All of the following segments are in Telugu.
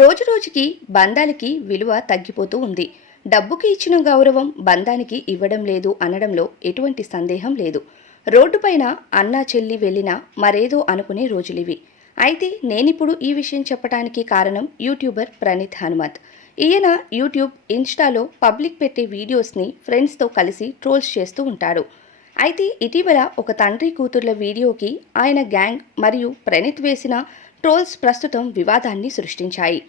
రోజురోజుకి బంధాలకి విలువ తగ్గిపోతూ ఉంది. డబ్బుకి ఇచ్చిన గౌరవం బంధానికి ఇవ్వడం లేదు అనడంలో ఎటువంటి సందేహం లేదు. రోడ్డుపైన అన్నా చెల్లి వెళ్ళినా మరేదో అనుకునే రోజులివి. అయితే నేనిప్పుడు ఈ విషయం చెప్పడానికి కారణం యూట్యూబర్ ప్రణీత్ హనుమంత్. ఈయన యూట్యూబ్, ఇన్స్టాలో పబ్లిక్ పెట్టే వీడియోస్ని ఫ్రెండ్స్తో కలిసి ట్రోల్స్ చేస్తూ ఉంటాడు. అయితే ఇటీవల ఒక తండ్రి కూతుర్ల వీడియోకి ఆయన గ్యాంగ్ మరియు ప్రణీత్ వేసిన ట్రోల్స్ ప్రస్తుతం వివాదాన్ని సృష్టించాయి.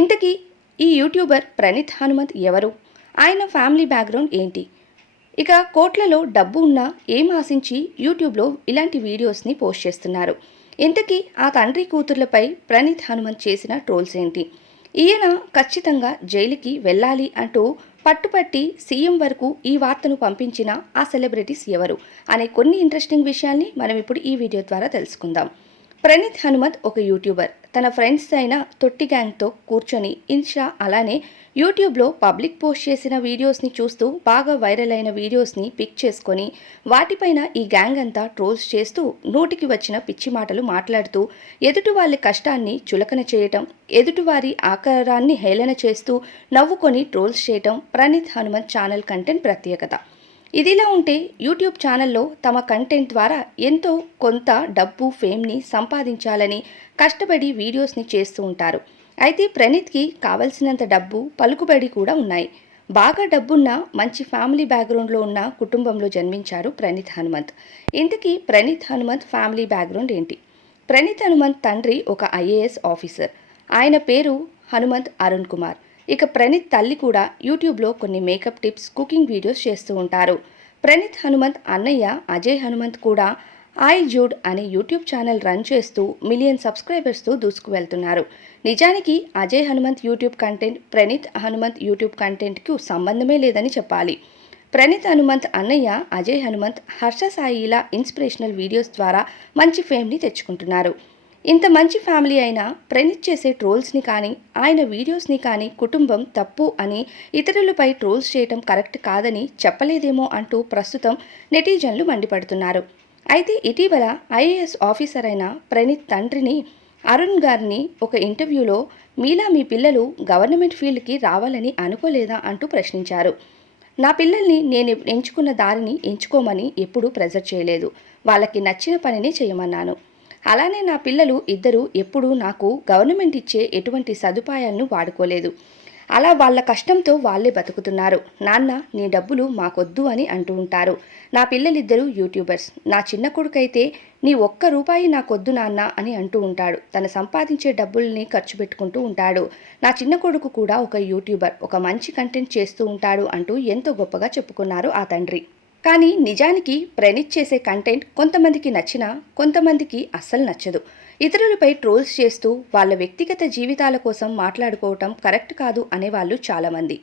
ఇంతకీ ఈ యూట్యూబర్ ప్రణీత్ హనుమంత్ ఎవరు? ఆయన ఫ్యామిలీ బ్యాక్గ్రౌండ్ ఏంటి? ఇక కోట్లలో డబ్బు ఉన్నా ఏం ఆశించి యూట్యూబ్లో ఇలాంటి వీడియోస్ని పోస్ట్ చేస్తున్నారు? ఇంతకీ ఆ తండ్రి కూతుర్లపై ప్రణీత్ హనుమంత్ చేసిన ట్రోల్స్ ఏంటి? ఈయన ఖచ్చితంగా జైలుకి వెళ్ళాలి అంటూ పట్టుపట్టి సీఎం వరకు ఈ వార్తను పంపించిన ఆ సెలబ్రిటీస్ ఎవరు అనే కొన్ని ఇంట్రెస్టింగ్ విషయాల్ని మనం ఇప్పుడు ఈ వీడియో ద్వారా తెలుసుకుందాం. ప్రణీత్ హనుమంత్ ఒక యూట్యూబర్. తన ఫ్రెండ్స్ అయిన తొట్టి గ్యాంగ్తో కూర్చొని ఇన్స్టా అలానే యూట్యూబ్లో పబ్లిక్ పోస్ట్ చేసిన వీడియోస్ని చూస్తూ బాగా వైరల్ అయిన వీడియోస్ని పిక్ చేసుకొని వాటిపైన ఈ గ్యాంగ్ అంతా ట్రోల్స్ చేస్తూ నోటికి వచ్చిన పిచ్చి మాటలు మాట్లాడుతూ ఎదుటి వాళ్ళ కష్టాన్ని చులకన చేయటం, ఎదుటివారి ఆకారాన్ని హేళన చేస్తూ నవ్వుకొని ట్రోల్స్ చేయటం ప్రణీత్ హనుమంత్ ఛానల్ కంటెంట్ ప్రత్యేకత. ఇదిలా ఉంటే యూట్యూబ్ ఛానల్లో తమ కంటెంట్ ద్వారా ఎంతో కొంత డబ్బు, ఫేమ్ని సంపాదించాలని కష్టపడి వీడియోస్ని చేస్తూ ఉంటారు. అయితే ప్రణీత్కి కావలసినంత డబ్బు, పలుకుబడి కూడా ఉన్నాయి. బాగా డబ్బున్న మంచి ఫ్యామిలీ బ్యాక్గ్రౌండ్లో ఉన్న కుటుంబంలో జన్మించారు ప్రణీత్ హనుమంత్. ఇంతకీ ప్రణీత్ హనుమంత్ ఫ్యామిలీ బ్యాక్గ్రౌండ్ ఏంటి? ప్రణీత్ హనుమంత్ తండ్రి ఒక ఐఏఎస్ ఆఫీసర్. ఆయన పేరు హనుమంత్ అరుణ్ కుమార్. ఇక ప్రణీత్ తల్లి కూడా యూట్యూబ్లో కొన్ని మేకప్ టిప్స్, కుకింగ్ వీడియోస్ చేస్తూ ఉంటారు. ప్రణీత్ హనుమంత్ అన్నయ్య అజయ్ హనుమంత్ కూడా ఐ జూడ్ అనే యూట్యూబ్ ఛానల్ రన్ చేస్తూ మిలియన్ సబ్స్క్రైబర్స్తో దూసుకు వెళ్తున్నారు. నిజానికి Ajay Hanumanth YouTube content, Praneeth Hanumanth YouTube కంటెంట్కు సంబంధమే లేదని చెప్పాలి. ప్రణీత్ హనుమంత్ అన్నయ్య అజయ్ హనుమంత్ హర్ష సాయిలా ఇన్స్పిరేషనల్ వీడియోస్ ద్వారా మంచి ఫేమ్ని తెచ్చుకుంటున్నారు. ఇంత మంచి ఫ్యామిలీ అయినా ప్రణీత్ చేసే ట్రోల్స్ని కానీ, ఆయన వీడియోస్ని కానీ కుటుంబం తప్పు అని, ఇతరులపై ట్రోల్స్ చేయటం కరెక్ట్ కాదని చెప్పలేదేమో అంటూ ప్రస్తుతం నెటిజన్లు మండిపడుతున్నారు. అయితే ఇటీవల ఐఏఎస్ ఆఫీసర్ అయిన ప్రణీత్ తండ్రిని అరుణ్ గారిని ఒక ఇంటర్వ్యూలో మీలా మీ పిల్లలు గవర్నమెంట్ ఫీల్డ్కి రావాలని అనుకోలేదా అంటూ ప్రశ్నించారు. నా పిల్లల్ని నేను ఎంచుకున్న దారిని ఎంచుకోమని ఎప్పుడూ ప్రెజర్ చేయలేదు. వాళ్ళకి నచ్చిన పనినే చేయమన్నాను. అలానే నా పిల్లలు ఇద్దరు ఎప్పుడూ నాకు గవర్నమెంట్ ఇచ్చే ఎటువంటి సదుపాయాలను వాడుకోలేదు. అలా వాళ్ళ కష్టంతో వాళ్ళే బతుకుతున్నారు. నాన్న నీ డబ్బులు మాకొద్దు అని అంటూ ఉంటారు. నా పిల్లలిద్దరూ యూట్యూబర్స్. నా చిన్న కొడుకైతే నీ ఒక్క రూపాయి నాకొద్దు నాన్న అని అంటూ ఉంటాడు. తను సంపాదించే డబ్బుల్ని ఖర్చు పెట్టుకుంటూ ఉంటాడు. నా చిన్న కొడుకు కూడా ఒక యూట్యూబర్, ఒక మంచి కంటెంట్ చేస్తూ ఉంటాడు అంటూ ఎంతో గొప్పగా చెప్పుకున్నారు ఆ తండ్రి. కానీ నిజానికి ప్రణీత్ చేసే కంటెంట్ కొంతమందికి నచ్చినా కొంతమందికి అస్సలు నచ్చదు. ఇతరులపై ట్రోల్స్ చేస్తూ వాళ్ళ వ్యక్తిగత జీవితాల కోసం మాట్లాడుకోవటం కరెక్ట్ కాదు అనేవాళ్ళు చాలామంది.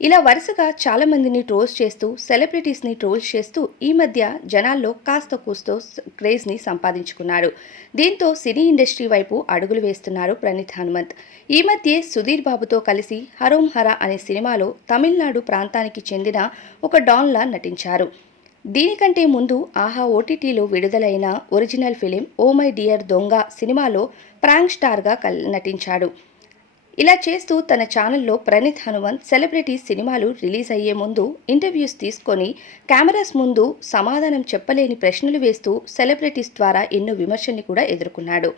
ఇలా వరుసగా చాలామందిని ట్రోల్స్ చేస్తూ, సెలబ్రిటీస్ని ట్రోల్స్ చేస్తూ ఈ మధ్య జనాల్లో కాస్త కూస్తో క్రేజ్ని సంపాదించుకున్నాడు. దీంతో సినీ ఇండస్ట్రీ వైపు అడుగులు వేస్తున్నారు ప్రణీత్ హనుమంత్. ఈ మధ్య సుధీర్ బాబుతో కలిసి హరోం హరా అనే సినిమాలో తమిళనాడు ప్రాంతానికి చెందిన ఒక డాన్లా నటించారు. దీనికంటే ముందు ఆహా ఓటీటీలో విడుదలైన original film O my dear Donga సినిమాలో ప్రాంక్ స్టార్గా నటించాడు. ఇలా చేస్తూ తన ఛానల్లో ప్రణీత్ హనుమంత్ సెలబ్రిటీ సినిమాలు రిలీజ్ అయ్యే ముందు ఇంటర్వ్యూస్ తీసుకొని కెమెరాస్ ముందు సమాధానం చెప్పలేని ప్రశ్నలు వేస్తూ సెలబ్రిటీస్ ద్వారా ఎన్నో విమర్శల్ని కూడా ఎదుర్కొన్నాడు.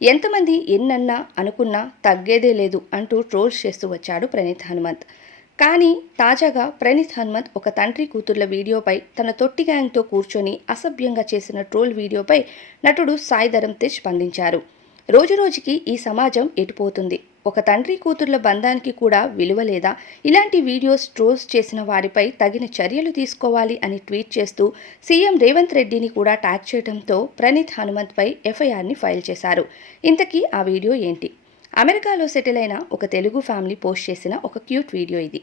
ఎంతమంది ఎన్నన్నా అనుకున్నా తగ్గేదే లేదు అంటూ ట్రోల్స్ చేస్తూ వచ్చాడు ప్రణీత్ హనుమంత్. కానీ తాజాగా ప్రణీత్ హనుమంత్ ఒక తండ్రి కూతుర్ల వీడియోపై, తన తొట్టి గ్యాంగ్తో కూర్చొని అసభ్యంగా చేసిన ట్రోల్ వీడియోపై నటుడు సాయి ధరమ్ తేజ్ స్పందించారు. రోజురోజుకి ఈ సమాజం ఎటుపోతుంది? ఒక తండ్రి కూతుర్ల బంధానికి కూడా విలువ లేదా? ఇలాంటి వీడియోస్ ట్రోల్స్ చేసిన వారిపై తగిన చర్యలు తీసుకోవాలి అని ట్వీట్ చేస్తూ సీఎం రేవంత్ రెడ్డిని కూడా ట్యాగ్ చేయడంతో ప్రణీత్ హనుమంత్పై ఎఫ్ఐఆర్ని ఫైల్ చేశారు. ఇంతకీ ఆ వీడియో ఏంటి? అమెరికాలో సెటిల్ అయిన ఒక తెలుగు ఫ్యామిలీ పోస్ట్ చేసిన ఒక క్యూట్ వీడియో ఇది.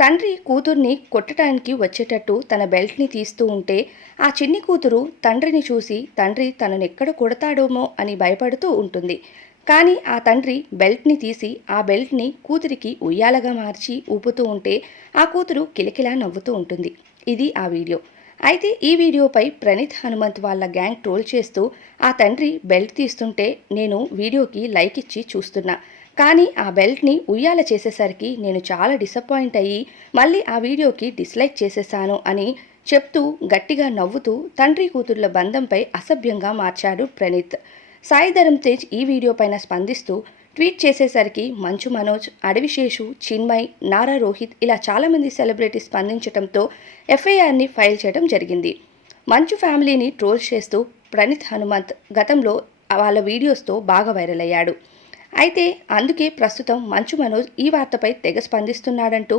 తండ్రి కూతుర్ని కొట్టడానికి వచ్చేటట్టు తన బెల్ట్ని తీస్తూ ఉంటే ఆ చిన్ని కూతురు తండ్రిని చూసి తండ్రి తననెక్కడ కొడతాడోమో అని భయపడుతూ ఉంటుంది. కానీ ఆ తండ్రి బెల్ట్ని తీసి ఆ బెల్ట్ని కూతురికి ఉయ్యాలగా మార్చి ఊపుతూ ఉంటే ఆ కూతురు కిలకిలా నవ్వుతూ ఉంటుంది. ఇది ఆ వీడియో. అయితే ఈ వీడియోపై ప్రణీత్ హనుమంత్ వాళ్ళ గ్యాంగ్ ట్రోల్ చేస్తూ ఆ తండ్రి బెల్ట్ తీస్తుంటే నేను వీడియోకి లైక్ ఇచ్చి చూస్తున్నా, కానీ ఆ బెల్ట్ని ఉయ్యాల చేసేసరికి నేను చాలా డిసప్పాయింట్ అయ్యి మళ్ళీ ఆ వీడియోకి డిస్లైక్ చేసేశాను అని చెప్తూ గట్టిగా నవ్వుతూ తండ్రి కూతుర్ల బంధంపై అసభ్యంగా మార్చాడు ప్రణీత్. సాయి ధరమ్ తేజ్ ఈ వీడియో పైన స్పందిస్తూ ట్వీట్ చేసేసరికి మంచు మనోజ్, అడవిశేషు, చిన్మయ్, నారా రోహిత్ ఇలా చాలామంది సెలబ్రిటీస్ స్పందించడంతో ఎఫ్ఐఆర్ని ఫైల్ చేయడం జరిగింది. మంచు ఫ్యామిలీని ట్రోల్ చేస్తూ ప్రణీత్ హనుమంత్ గతంలో వాళ్ళ వీడియోస్తో బాగా వైరల్ అయ్యాడు. అయితే అందుకే ప్రస్తుతం మంచు మనోజ్ ఈ వార్తపై తెగ స్పందిస్తున్నాడంటూ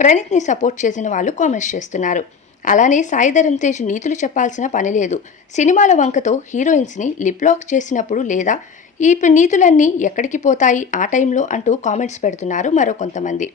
ప్రణీత్ని సపోర్ట్ చేసిన వాళ్ళు కామెంట్స్ చేస్తున్నారు. అలానే సాయి ధరమ్ తేజ్ నీతులు చెప్పాల్సిన పని లేదు, సినిమాల వంకతో హీరోయిన్స్ని లిప్ లాక్ చేసినప్పుడు లేదా ఈ నీతులన్నీ ఎక్కడికి పోతాయి ఆ టైంలో అంటూ కామెంట్స్ పెడుతున్నారు మరో కొంతమంది.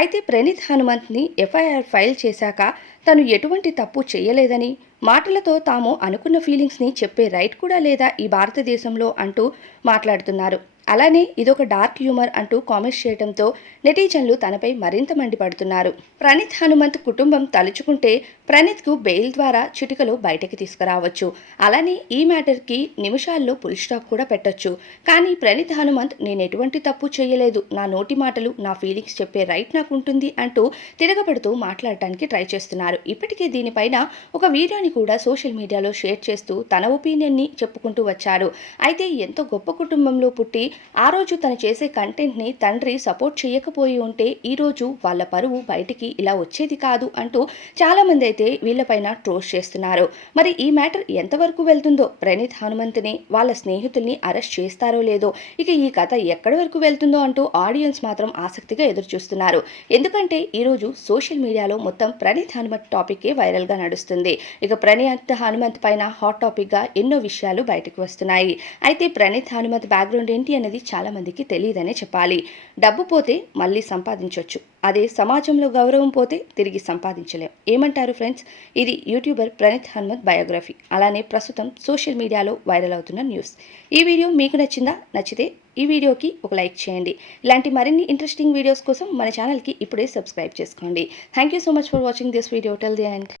అయితే ప్రణీత్ హనుమంత్ని ఎఫ్ఐఆర్ ఫైల్ చేశాక తను ఎటువంటి తప్పు చేయలేదని, మాటలతో తాము అనుకున్న ఫీలింగ్స్ని చెప్పే రైట్ కూడా లేదా ఈ భారతదేశంలో అంటూ మాట్లాడుతున్నారు. అలానే ఇదొక డార్క్ హ్యూమర్ అంటూ కామెంట్స్ చేయడంతో నెటిజన్లు తనపై మరింత మండిపడుతున్నారు. ప్రణీత్ హనుమంత్ కుటుంబం తలుచుకుంటే ప్రణీత్కు బెయిల్ ద్వారా చిటికలో బయటకి తీసుకురావచ్చు. అలానే ఈ మ్యాటర్కి నిమిషాల్లో ఫుల్ స్టాప్ కూడా పెట్టొచ్చు. కానీ ప్రణీత్ హనుమంత్ నేను ఎటువంటి తప్పు చేయలేదు, నా నోటి మాటలు నా ఫీలింగ్స్ చెప్పే రైట్ నాకు ఉంటుంది అంటూ తిరగబడుతూ మాట్లాడటానికి ట్రై చేస్తున్నారు. ఇప్పటికే దీనిపైన ఒక వీడియోని కూడా సోషల్ మీడియాలో షేర్ చేస్తూ తన ఒపీనియన్ని చెప్పుకుంటూ వచ్చారు. అయితే ఎంతో గొప్ప కుటుంబంలో పుట్టి ఆ రోజు తను చేసే కంటెంట్ని తండ్రి సపోర్ట్ చేయకపోయి ఉంటే ఈరోజు వాళ్ళ పరువు బయటికి ఇలా వచ్చేది కాదు అంటూ చాలామంది అయితే వీళ్ళపైన ట్రోల్స్ చేస్తున్నారు. మరి ఈ మ్యాటర్ ఎంతవరకు వెళ్తుందో, ప్రణీత్ హనుమంత్ని వాళ్ళ స్నేహితుల్ని అరెస్ట్ చేస్తారో లేదో, ఇక ఈ కథ ఎక్కడి వరకు వెళ్తుందో అంటూ ఆడియన్స్ మాత్రం ఆసక్తిగా ఎదురు చూస్తున్నారు. ఎందుకంటే ఈరోజు సోషల్ మీడియాలో మొత్తం ప్రణీత్ హనుమంత్ టాపిక్కే వైరల్గా నడుస్తుంది. ఇక ప్రణీత్ హనుమంత్ పైన హాట్ టాపిక్గా ఎన్నో విషయాలు బయటకు వస్తున్నాయి. అయితే ప్రణీత్ హనుమంత్ బ్యాక్గ్రౌండ్ ఏంటి అనేది చాలా మందికి తెలియదనే చెప్పాలి. డబ్బు పోతే మళ్ళీ సంపాదించవచ్చు, అదే సమాజంలో గౌరవం పోతే తిరిగి సంపాదించలేం. ఏమంటారు ఫ్రెండ్స్? ఇది యూట్యూబర్ ప్రణీత్ హనుమంత్ బయోగ్రఫీ. అలానే ప్రస్తుతం సోషల్ మీడియాలో వైరల్ అవుతున్న న్యూస్. ఈ వీడియో మీకు నచ్చిందా? నచ్చితే ఈ వీడియోకి ఒక లైక్ చేయండి. ఇలాంటి మరిన్ని ఇంట్రెస్టింగ్ వీడియోస్ కోసం మన ఛానల్కి ఇప్పుడే సబ్స్క్రైబ్ చేసుకోండి. Thank you so much for watching this video till the end.